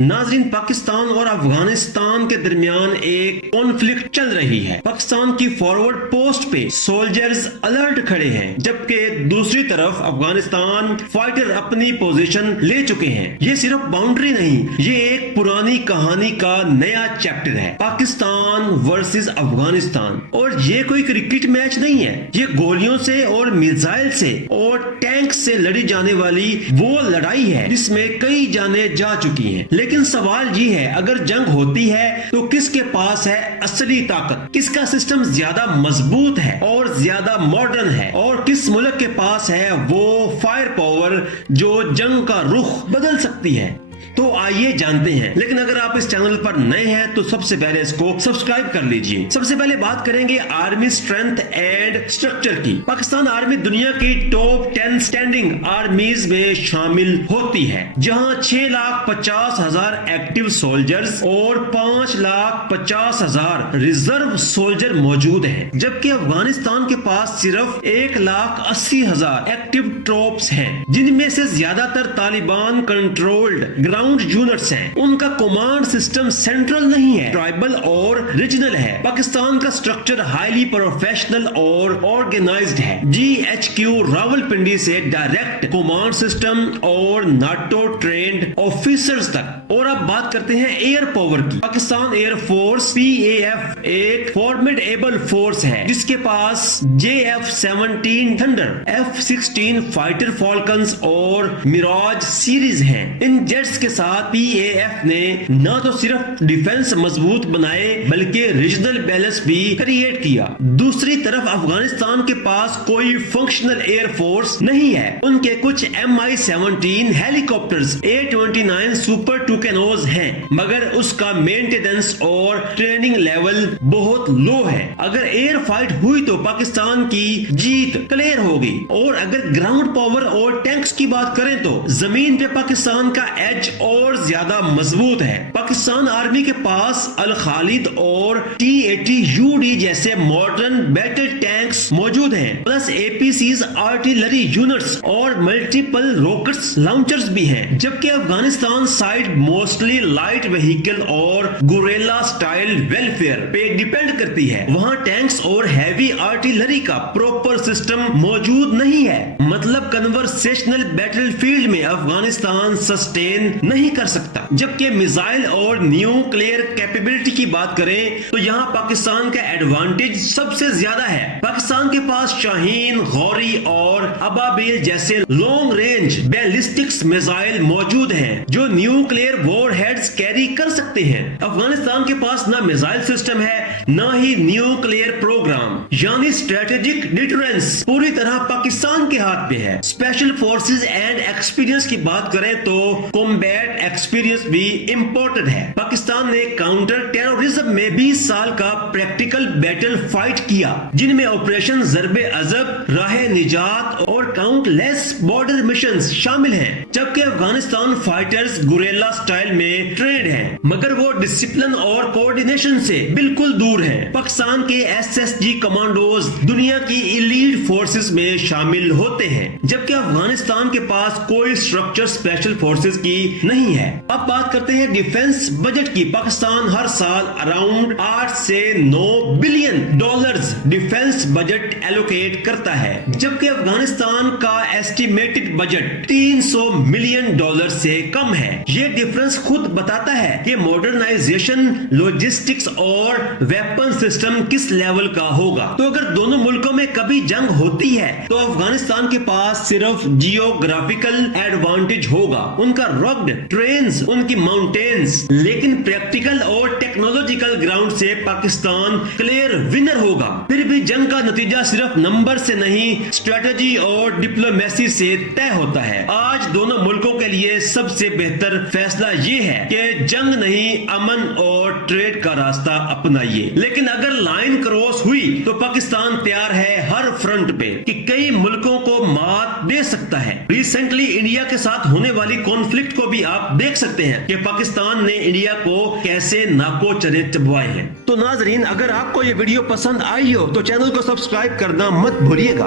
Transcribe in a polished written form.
ناظرین، پاکستان اور افغانستان کے درمیان ایک کانفلکٹ چل رہی ہے۔ پاکستان کی فارورڈ پوسٹ پہ سولجرز الرٹ کھڑے ہیں، جبکہ دوسری طرف افغانستان فائٹر اپنی پوزیشن لے چکے ہیں۔ یہ صرف باؤنڈری نہیں، یہ ایک پرانی کہانی کا نیا چیپٹر ہے، پاکستان ورسز افغانستان۔ اور یہ کوئی کرکٹ میچ نہیں ہے، یہ گولیوں سے اور میزائل سے اور ٹینک سے لڑی جانے والی وہ لڑائی ہے جس میں کئی جانیں جا چکی ہیں۔ لیکن سوال یہ ہے، اگر جنگ ہوتی ہے تو کس کے پاس ہے اصلی طاقت؟ کس کا سسٹم زیادہ مضبوط ہے اور زیادہ ماڈرن ہے، اور کس ملک کے پاس ہے وہ فائر پاور جو جنگ کا رخ بدل سکتی ہے؟ تو آئیے جانتے ہیں۔ لیکن اگر آپ اس چینل پر نئے ہیں تو سب سے پہلے اس کو سبسکرائب کر لیجئے۔ سب سے پہلے بات کریں گے آرمی سٹرینتھ اینڈ سٹرکچر کی۔ پاکستان آرمی دنیا کی ٹاپ 10 سٹینڈنگ آرمیز میں شامل ہوتی ہے، جہاں 6,50,000 ایکٹیو سولجرز اور 5,50,000 ریزرو سولجر موجود ہیں، جبکہ افغانستان کے پاس صرف 1,80,000 ایکٹیو ٹروپس ہیں، جن میں سے زیادہ تر طالبان کنٹرولڈ گراؤنڈ یونٹس ہیں۔ ان کا کمانڈ سسٹم سینٹرل نہیں ہے، ٹرائبل اور ریجنل ہے۔ پاکستان کا سٹرکچر ہائیلی پروفیشنل اور آرگنائزڈ ہے، GHQ راولپنڈی سے ڈائریکٹ کمانڈ سسٹم اور ناٹو ٹرینڈ آفیسرز تک۔ اور اب بات کرتے ہیں ایئر پاور کی۔ پاکستان ایئر فورس PAF ایک فارمیڈیبل فورس ہے، جس کے پاس JF-17 تھنڈر، F-16 فائٹر فالکنز اور میراج سیریز ہیں۔ ان جیٹس کے ساتھ PAF نے نہ تو صرف ڈیفنس مضبوط بنائے بلکہ ریجنل بیلنس بھی کریٹ کیا۔ دوسری طرف افغانستان کے پاس کوئی فنکشنل ایئر فورس نہیں ہے۔ ان کے کچھ MI-17 ہیلی کاپٹرز، A-29 سپر ٹوکینوز ہیں، مگر اس کا مینٹیننس اور ٹریننگ لیول بہت لو ہے۔ اگر ایئر فائٹ ہوئی تو پاکستان کی جیت کلیئر ہوگی، اور اگر گراؤنڈ پاور اور ٹینکس کی بات کریں تو زمین پہ پاکستان کا ایج اور زیادہ مضبوط ہے۔ پاکستان آرمی کے پاس الخالد اور T-80UD جیسے ماڈرن بیٹل ٹینکس موجود ہیں، پلس APCs آرٹلری یونٹس اور ملٹیپل راکٹس لانچرز بھی ہیں، جبکہ Afghanistan side mostly light vehicle اور گوریلا سٹائل ویلفیئر پہ ڈیپینڈ کرتی ہے۔ وہاں ٹینکس اور ہیوی آرٹلری کا پروپر سسٹم موجود نہیں ہے، مطلب کنورسیشنل بیٹل فیلڈ میں افغانستان سسٹین نہیں کر سکتا۔ جبکہ میزائل اور نیوکلیئر کیپیبلٹی کی بات کریں تو یہاں پاکستان کا ایڈوانٹیج سب سے زیادہ ہے۔ پاکستان کے پاس شاہین، غوری اور ابابیل جیسے لانگ رینج بیلسٹکس میزائل موجود ہیں جو نیوکلیئر وار ہیڈز کیری کر سکتے ہیں۔ افغانستان کے پاس نہ میزائل سسٹم ہے، نہ ہی نیوکلیئر پروگرام، یعنی اسٹریٹجک ڈیٹرنس پوری طرح پاکستان کے ہاتھ میں ہے۔ اسپیشل فورسز اینڈ ایکسپیرینس کی بات کریں تو کمبیٹ ایکسپیرینس بھی امپورٹنٹ ہے۔ پاکستان نے کاؤنٹر ٹیرورزم میں 20 سال کا پریکٹیکل بیٹل فائٹ کیا، جن میں آپریشن ضرب عضب، راہ نجات اور کاؤنٹ لیس بارڈر مشنز شامل ہیں، جبکہ افغانستان فائٹرز گوریلا سٹائل میں ٹرینڈ ہیں، مگر وہ ڈسپلن اور کوارڈینیشن سے بالکل دور ہیں۔ پاکستان کے SSG کمانڈوز دنیا کی ایلیٹ فورسز میں شامل ہوتے ہیں، جبکہ افغانستان کے پاس کوئی اسٹرکچر اسپیشل فورسز کی نہیں ہے۔ اب بات کرتے ہیں ڈیفنس بجٹ کی۔ پاکستان ہر سال اراؤنڈ 8 سے 9 billion dollars defence budget allocate کرتا ہے، جبکہ افغانستان کا ایسٹیمیٹڈ بجٹ 300 ملین ڈالر سے کم ہے۔ یہ ڈیفرنس خود بتاتا ہے کہ ماڈرنائزیشن، لاجسٹکس اور ویپن سسٹم کس لیول کا ہوگا۔ تو اگر دونوں ملکوں میں کبھی جنگ ہوتی ہے تو افغانستان کے پاس صرف جیوگرافیکل ایڈوانٹیج ہوگا، ان کا رگڈ ٹرینز، ان کی ماؤنٹینز، لیکن پریکٹیکل اور ٹیکنالوجیکل گراؤنڈ سے پاکستان کلیئر ونر ہوگا۔ پھر بھی جنگ کا نتیجہ صرف نمبر سے نہیں، اسٹریٹجی اور ڈپلومیسی سے طے ہوتا ہے۔ آج دونوں ملکوں کے لیے سب سے بہتر فیصلہ یہ ہے کہ جنگ نہیں، امن اور ٹریڈ کا راستہ اپنائیے۔ لیکن اگر لائن کراس ہوئی تو پاکستان تیار ہے ہر فرنٹ پہ کہ کئی ملکوں کو مات دے سکتا ہے۔ ریسنٹلی انڈیا کے ساتھ ہونے والی کانفلکٹ کو بھی آپ دیکھ سکتے ہیں کہ پاکستان نے انڈیا کو کیسے ناکو چنے چبوائے ہیں۔ تو ناظرین، اگر آپ کو یہ ویڈیو پسند آئی ہو تو چینل کو سبسکرائب کرنا مت بھولیے گا۔